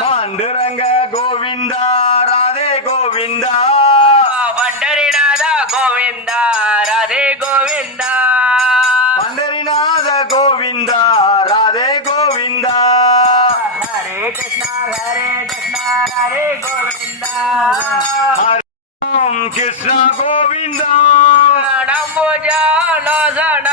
पांडुरंग गोविंद राधे गोविंद पंढरीनाथ गोविंद राधे गोविंद पंढरीनाथ गोविंद राधे गोविंद हरे कृष्ण राधे गोविंद हरे कृष्ण गोविंद नमो जानो